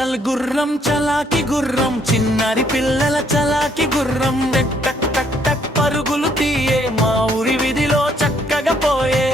చల్ గుర్రం చలాకి గుర్రం చిన్నారి పిల్లల చలాకి గుర్రం టక్ టక్ టక్ టక్ పరుగులు తీయే మా ఊరి విధిలో చక్కగా పోయే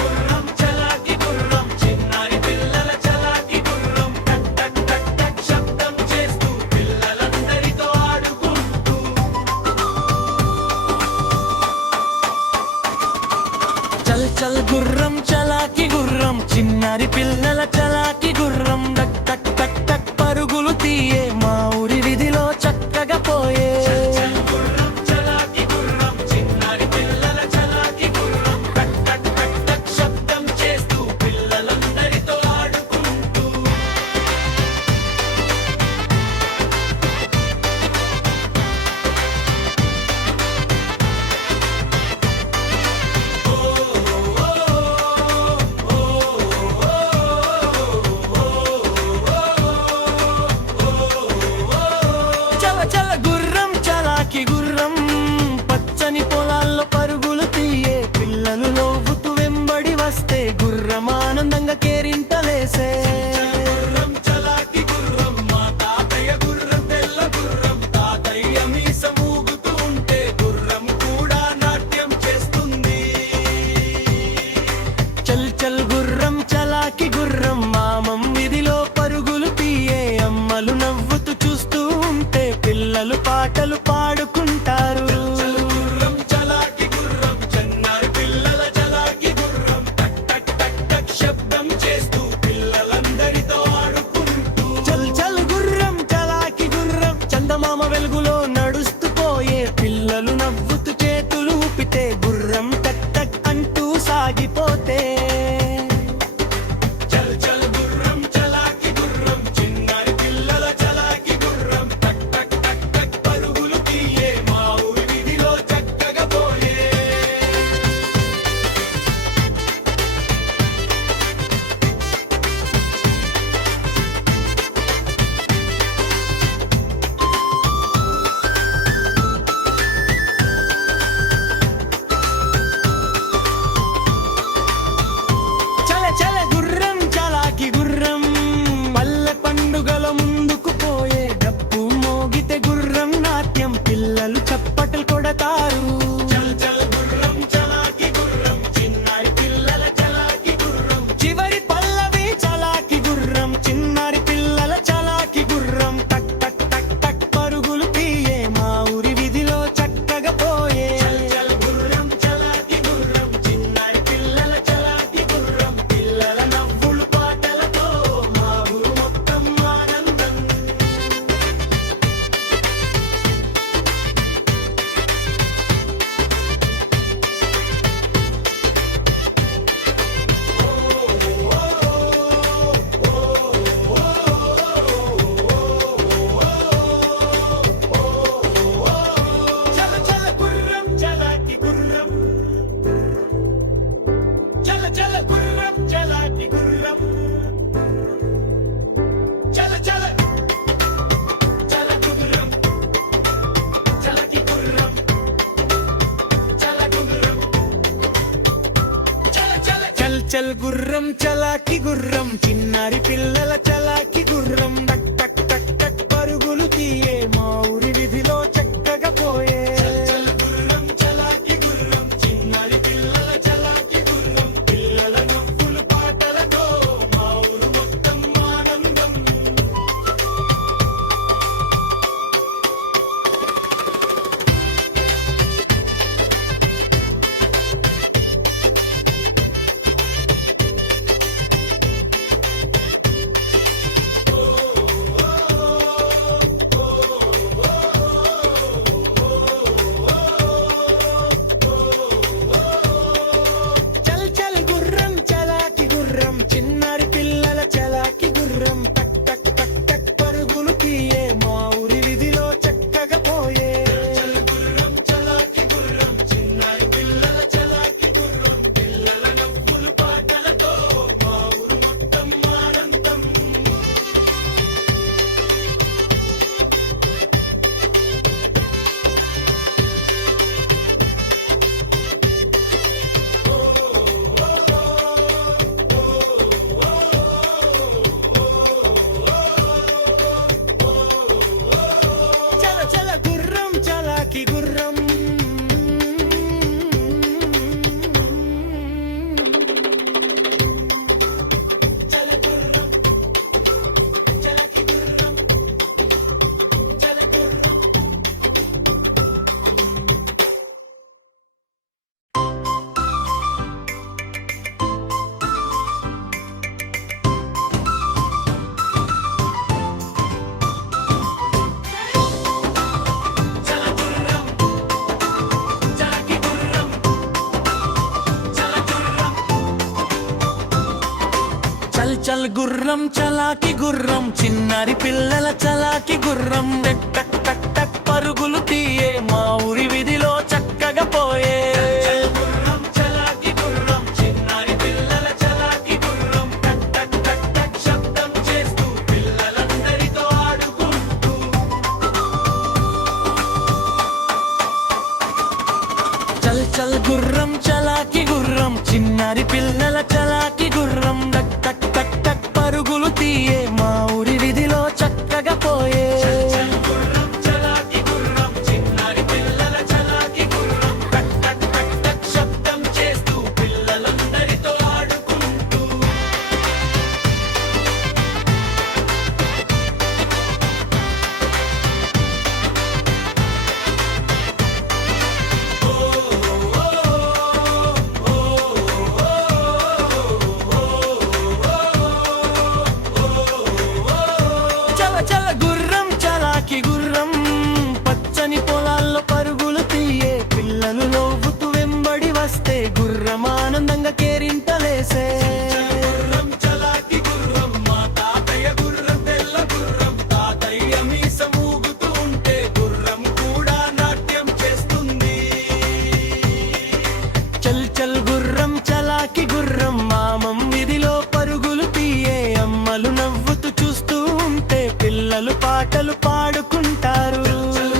గుర్రం చలాకి గుర్రం చిన్నారి పిల్లల చలాకి గుర్రం టక్ టక్ టక్ టక్ శబ్దం చేస్తూ పిల్లలందరితో ఆడుకుంటూ చల్ చల్ గుర్రం చలాకి గుర్రం చిన్నారి పిల్లల చలాకి గుర్రం టక్ టక్ టక్ టక్ పరుగులు తీయే మా ఊరి విధిలో చక్కగా పోయే గుర్రం చలాకి గుర్రం చిన్నారి పిల్లల చలాకి గుర్రం టక్ టక్ టక్ టక్ శబ్దం చేస్తూ పిల్లలందరితో ఆడుకుంటూ గుర్రం పచ్చని పొలాల్లో పరుగులు తీయే పిల్లలు నవ్వుతూ వెంబడి వస్తే గుర్రం ఆనందంగా కేరింతలేసే గుర్రం చలాకి గుర్రం మా తాతయ్య గుర్రం తెల్ల గుర్రం తాతయ్య మీసం ఊగుతూ ఉంటే గుర్రం కూడా నాట్యం చేస్తుంది చల్ చల్ గుర్రం చలాకి గుర్రం మామం విధిలో పరుగులు తీయే అమ్మలు నవ్వుతూ చూస్తూ ఉంటే పిల్లలు పాటలు పాడుకుంటారు గుర్రం చలాకి గుర్రం చిన్నారి పిల్లల చలాకి గుర్రం టక్ టక్ టక్ టక్ శబ్దం చేస్తూ పిల్లలందరితో ఆడుకుంటూ చల్ చల్ గుర్రం చలాకి గుర్రం చందమామ వెలుగులో నడుస్తూ పోయే పిల్లలు నవ్వుతూ చేతులు ఊపితే గుర్రం టక్ టక్ అంటూ సాగిపోతే పిల్లలు చప్పట్లు కొడతారు చల్ చల్ గుర్రం చలాకి గుర్రం చిన్నారి పిల్లల చలాకి గుర్రం చివరి పల్లవి చలాకి గుర్రం చిన్నారి పిల్లల చలాకి గుర్రం టక్ టక్ టక్ టక్ పరుగులు తీయే మా ఊరి విధిలో చక్కగా పోయే చల్ గుర్రం చలాకి గుర్రం చిన్నారి పిల్లల చలాకి గుర్రం పిల్లల నవ్వులు పాటలతో మా ఊరు మొత్తం ఆనందం చల్ గుర్రం చలాకి గుర్రం చిన్నారి పిల్లల చలాకి గుర్రం టక్ టక్ టక్ టక్ పరుగులు తీయే మా ఊరి విధిలో చక్కగా పోయే గుర్రం చలాకి గుర్రం చిన్నారి పిల్లల చలాకి గుర్రం పిల్లల నవ్వులు పాటలతో మా ఊరు మొత్తం ఆనందం చల్ చల్ గుర్రం చలాకి గుర్రం చిన్నారి పిల్లల చలాకి గుర్రం టక్ టక్ టక్ టక్ పరుగులు తీయే మా ఊరి వీధిలో చక్కగా పోయే గుర్రం చలాకి గుర్రం చిన్నారి పిల్లల చలాకి గుర్రం టక్ టక్ టక్ టక్ శబ్దం చేస్తూ పిల్లలందరితో ఆడుకుంటూ చల్ చల్ గుర్రం చలాకి గుర్రం చిన్నారి పిల్లల చలాకి గుర్రం టక్ టక్ టక్ టక్ పరుగులు తీయే మా ఊరి వీధిలో చక్కగా పోయే గుర్రం చలాకి గుర్రం చిన్నారి పిల్లల చలాకి గుర్రం టక్ టక్ టక్ టక్ శబ్దం చేస్తూ పిల్లలందరితో ఆడుకుంటూ చల చల గుర్రం చలాకి గుర్రం పచ్చని పొలాల్లో పరుగులు తీయే పిల్లలు నవ్వుతూ వెంబడి వస్తే గుర్రం ఆనందంగా కేరింతలేసే గుర్రం చలాకి గుర్రం మా తాతయ్య గుర్రం తెల్ల గుర్రం తాతయ్య మీస మూగుతూ ఉంటే గుర్రం కూడా నాట్యం చేస్తుంది చల్ చల్ గుర్రం చలాకి గుర్రం మామం వీధిలో పరుగులు తీయే అమ్మలు నవ్వుతూ చూస్తూ ఉంటే పిల్లలు పాటలు పాడుకుంటారు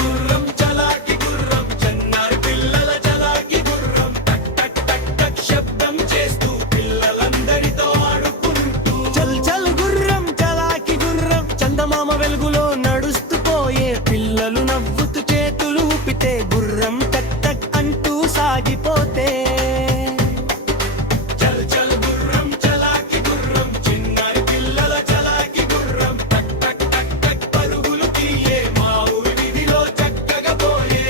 గుర్రం చలాకి గుర్రం చిన్నారి పిల్లల చలాకి గుర్రం టక్ టక్ టక్ టక్ శబ్దం చేస్తూ పిల్లలందరితో ఆడుకుంటూ చల్ చల్ గుర్రం చలాకి గుర్రం చందమామ వెలుగులో నడుస్తూ పోయే పిల్లలు నవ్వుతూ చేతులు ఊపితే గుర్రం టక్ టక్ అంటూ సాగిపోతే చల్ చల్ గుర్రం చలాకి గుర్రం చిన్నారి పిల్లల చలాకి గుర్రం టక్ టక్ టక్ టక్ పరుగులు తీయే మా ఊరి వీధిలో చక్కగా పోయే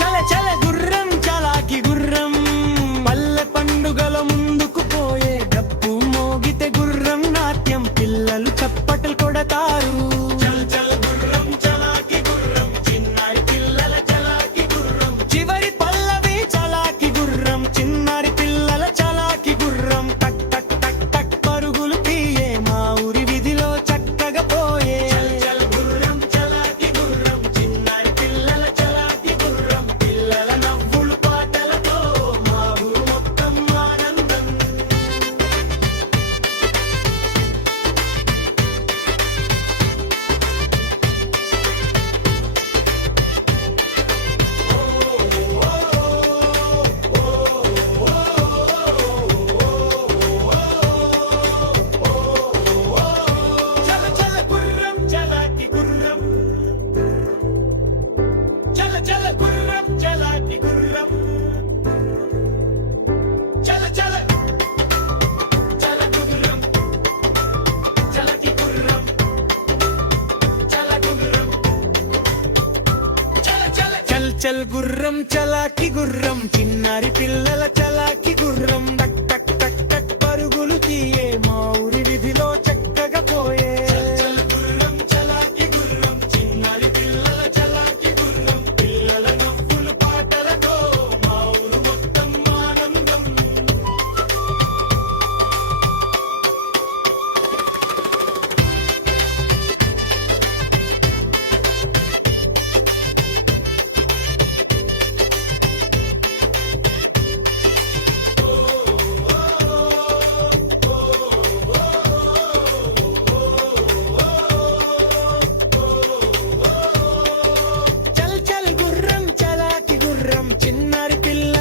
చల చల గుర్రం చలాకి గుర్రం పల్లె పండుగల ముందుకు పోయే డప్పు మోగితే గుర్రం నాట్యం పిల్లలు చప్పట్లు కొడతారు చల్ చల్ గుర్రం చలాకి గుర్రం చిన్నారి పిల్లల చలాకి గుర్రం చివరి పల్లవి చలాకి గుర్రం చిన్నారి పిల్లల చలాకి గుర్రం టక్ టక్ టక్ టక్ పరుగులు తీయే మా ఊరి వీధిలో చక్కగా పోయే చల్ గుర్రం చలాకి గుర్రం చిన్నారి పిల్లల చలాకి గుర్రం పిల్లల నవ్వులు పాటలతో మా ఊరు మొత్తం ఆనందం చల చల గుర్రం చలాకి గుర్రం చల చల గుర్రం చలాకి గుర్రం చల చల చల గుర్రం చలాకి గుర్రం చల గుర్రం చల చల చల్ చల్ గుర్రం చలాకి గుర్రం చిన్నారి పిల్లల చలాకి గుర్రం టక్ టక్ టక్ టక్ పరుగులు తీయే మా ఊరి వీధిలో చక్కగా పోయే గుర్రం చలాకి గుర్రం చిన్నారి పిల్లల చలాకి గుర్రం పిల్లల నవ్వులు పాటలతో మా ఊరు మొత్తం ఆనందం చల్ చల్ గుర్రం చలాకి గుర్రం చిన్నారి పిల్ల